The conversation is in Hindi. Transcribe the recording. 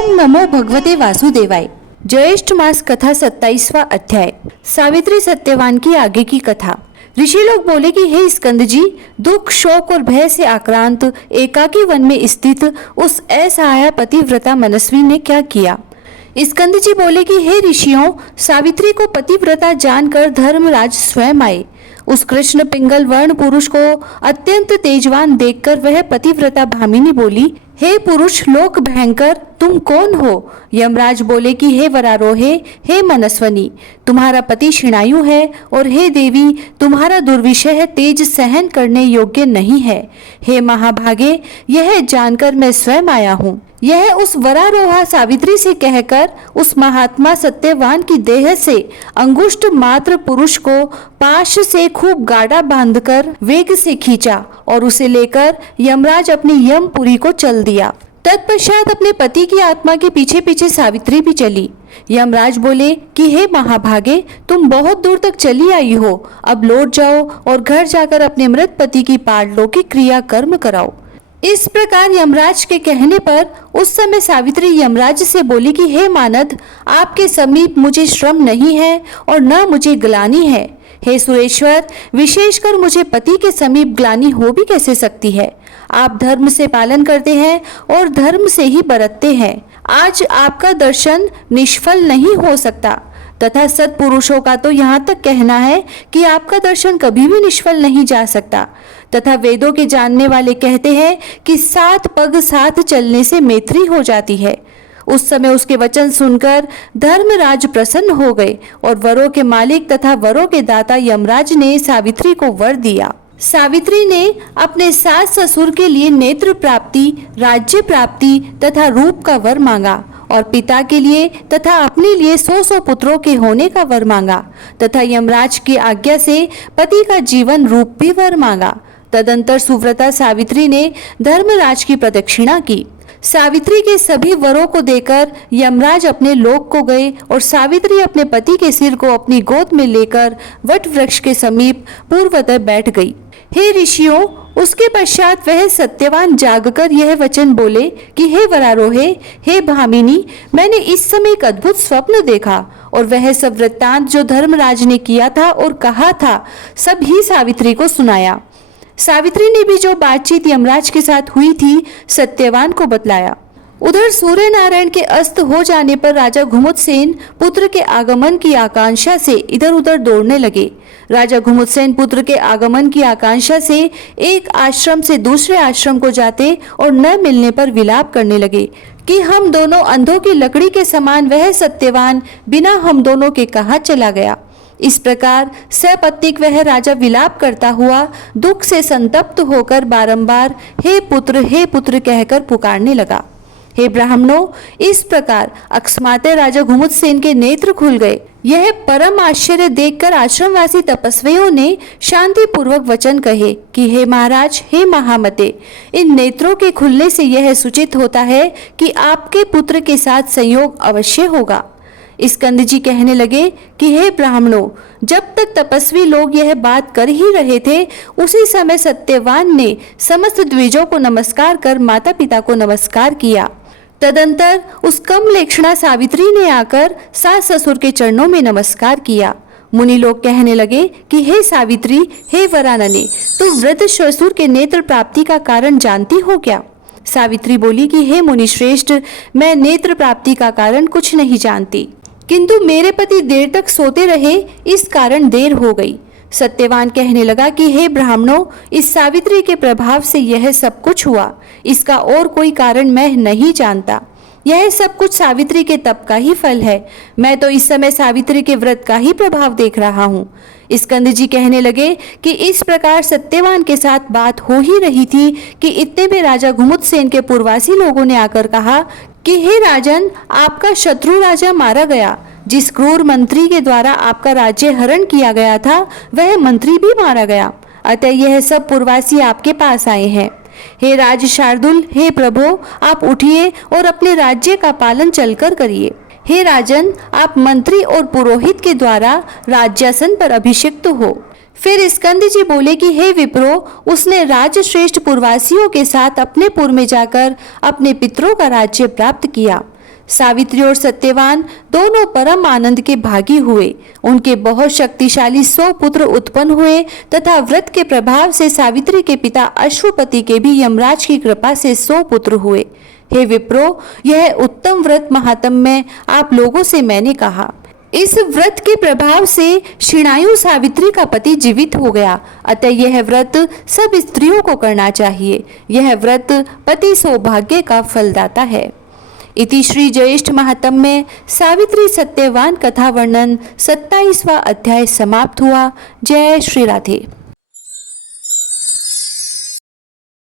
ओम नमो भगवते वासुदेवाय। ज्येष्ठ मास कथा 27वां अध्याय। सावित्री सत्यवान की आगे की कथा। ऋषि लोग बोले कि हे स्कंद जी, दुख शोक और भय से आक्रांत एकाकी वन में स्थित उस असहाय पतिव्रता मनस्वी ने क्या किया। स्कंद जी बोले कि हे ऋषियों, सावित्री को पतिव्रता जानकर धर्मराज स्वयं आए। उस कृष्ण पिंगल वर्ण पुरुष को अत्यंत तेजवान देखकर वह पतिव्रता भामिनी बोली, हे पुरुष लोक भयंकर, तुम कौन हो। यमराज बोले कि हे वरारोहे, हे मनस्वनी, तुम्हारा पति शिणायु है, और हे देवी, तुम्हारा दुर्विषय तेज सहन करने योग्य नहीं है। हे महाभागे, यह जानकर मैं स्वयं आया हूँ। यह उस वरारोहा सावित्री से कहकर उस महात्मा सत्यवान की देह से अंगुष्ठ मात्र पुरुष को पाश से खूब गाढ़ा बांधकर वेग से खींचा और उसे लेकर यमराज अपनी यमपुरी को चल दिया। तत्पश्चात अपने पति की आत्मा के पीछे पीछे सावित्री भी चली। यमराज बोले कि हे महाभागे, तुम बहुत दूर तक चली आई हो, अब लौट जाओ और घर जाकर अपने मृत पति की पारलौकिक क्रिया कर्म कराओ। इस प्रकार यमराज के कहने पर उस समय सावित्री यमराज से बोली कि हे मानद, आपके समीप मुझे श्रम नहीं है और न मुझे ग्लानि है। हे सुरेश्वर, विशेषकर मुझे पति के समीप ग्लानि हो भी कैसे सकती है। आप धर्म से पालन करते हैं और धर्म से ही बरतते हैं। आज आपका दर्शन निष्फल नहीं हो सकता, तथा सत्पुरुषों का तो यहाँ तक कहना है कि आपका दर्शन कभी भी निष्फल नहीं जा सकता। तथा वेदों के जानने वाले कहते हैं कि 7 पग साथ चलने से मैत्री हो जाती है। उस समय उसके वचन सुनकर धर्मराज प्रसन्न हो गए और वरों के मालिक तथा वरों के दाता यमराज ने सावित्री को वर दिया। सावित्री ने अपने सास ससुर के लिए नेत्र प्राप्ति, राज्य प्राप्ति तथा रूप का वर मांगा और पिता के लिए तथा अपने लिए 100 पुत्रों के होने का वर मांगा तथा यमराज की आज्ञा से पति का जीवन रूप भी वर मांगा। तदंतर सुव्रता सावित्री ने धर्मराज की प्रदक्षिणा की। सावित्री के सभी वरों को देकर यमराज अपने लोक को गए और सावित्री अपने पति के सिर को अपनी गोद में लेकर वट वृक्ष के समीप पूर्वतः बैठ गई। हे ऋषियों, उसके पश्चात वह सत्यवान जागकर यह वचन बोले कि हे वरारोहे, हे भामिनी, मैंने इस समय एक अद्भुत स्वप्न देखा और वह सब वृत्तांत जो धर्मराज ने किया था और कहा था सब ही सावित्री को सुनाया। सावित्री ने भी जो बातचीत यमराज के साथ हुई थी सत्यवान को बतलाया। उधर सूर्य नारायण के अस्त हो जाने पर राजा घुमुदसेन पुत्र के आगमन की आकांक्षा से इधर उधर दौड़ने लगे। राजा घुमुदसेन पुत्र के आगमन की आकांक्षा से एक आश्रम से दूसरे आश्रम को जाते और न मिलने पर विलाप करने लगे कि हम दोनों अंधों की लकड़ी के समान वह सत्यवान बिना हम दोनों के कहाँ चला गया। इस प्रकार सपत्नीक वह राजा विलाप करता हुआ दुख से संतप्त होकर बारंबार हे पुत्र कहकर पुकारने लगा। हे ब्राह्मणों, इस प्रकार अकस्माते राजा घुमुदसेन के नेत्र खुल गए। यह परम आश्चर्य देखकर आश्रमवासी तपस्वियों ने शांति पूर्वक वचन कहे कि हे महाराज, हे महामते, इन नेत्रों के खुलने से यह सूचित होता है कि आपके पुत्र के साथ संयोग अवश्य होगा। स्कंद जी कहने लगे कि हे ब्राह्मणों, जब तक तपस्वी लोग यह बात कर ही रहे थे उसी समय सत्यवान ने समस्त द्विजों को नमस्कार कर माता पिता को नमस्कार किया। तदंतर उस कमलेक्षणा सावित्री ने आकर सास ससुर के चरणों में नमस्कार किया। मुनि लोग कहने लगे कि हे सावित्री, हे वरानने, तुम वृद्ध ससुर के नेत्र प्राप्ति का कारण जानती हो क्या। सावित्री बोली कि हे मुनि श्रेष्ठ, मैं नेत्र प्राप्ति का कारण कुछ नहीं जानती, किंतु मेरे पति देर तक सोते रहे, इस कारण देर हो गई। सत्यवान कहने लगा कि हे ब्राह्मणों, इस सावित्री के प्रभाव से यह सब कुछ हुआ, इसका और कोई कारण मैं नहीं जानता। यह सब कुछ सावित्री के तप का ही फल है। मैं तो इस समय सावित्री के व्रत का ही प्रभाव देख रहा हूँ। स्कंद जी कहने लगे कि इस प्रकार सत्यवान के साथ बात हो ही रही थी कि इतने में राजा घुमुदसेन के पूर्ववासी लोगों ने आकर कहा कि हे राजन, आपका शत्रु राजा मारा गया। जिस क्रूर मंत्री के द्वारा आपका राज्य हरण किया गया था वह मंत्री भी मारा गया। अतः यह सब पूर्ववासी आपके पास आए हैं। हे राज शार्दुल, हे प्रभो, आप उठिए और अपने राज्य का पालन चलकर करिए। हे राजन, आप मंत्री और पुरोहित के द्वारा राज्यासन पर अभिषिक्त हो। फिर स्कंद जी बोले कि हे विप्रो, उसने राजश्रेष्ठ पूर्ववासियों के साथ अपने पुर में जाकर अपने पितरों का राज्य प्राप्त किया। सावित्री और सत्यवान दोनों परम आनंद के भागी हुए। उनके बहुत शक्तिशाली 100 पुत्र उत्पन्न हुए तथा व्रत के प्रभाव से सावित्री के पिता अश्वपति के भी यमराज की कृपा से 100 पुत्र हुए। हे विप्रो, यह उत्तम व्रत महात्म्य आप लोगों से मैंने कहा। इस व्रत के प्रभाव से शिणायु सावित्री का पति जीवित हो गया। अतः यह व्रत सब स्त्रियों को करना चाहिए। यह व्रत पति सौभाग्य का फलदाता है। इति श्री ज्येष्ठ महात्म्य सावित्री सत्यवान कथा वर्णन 27वां अध्याय समाप्त हुआ। जय श्री राधे।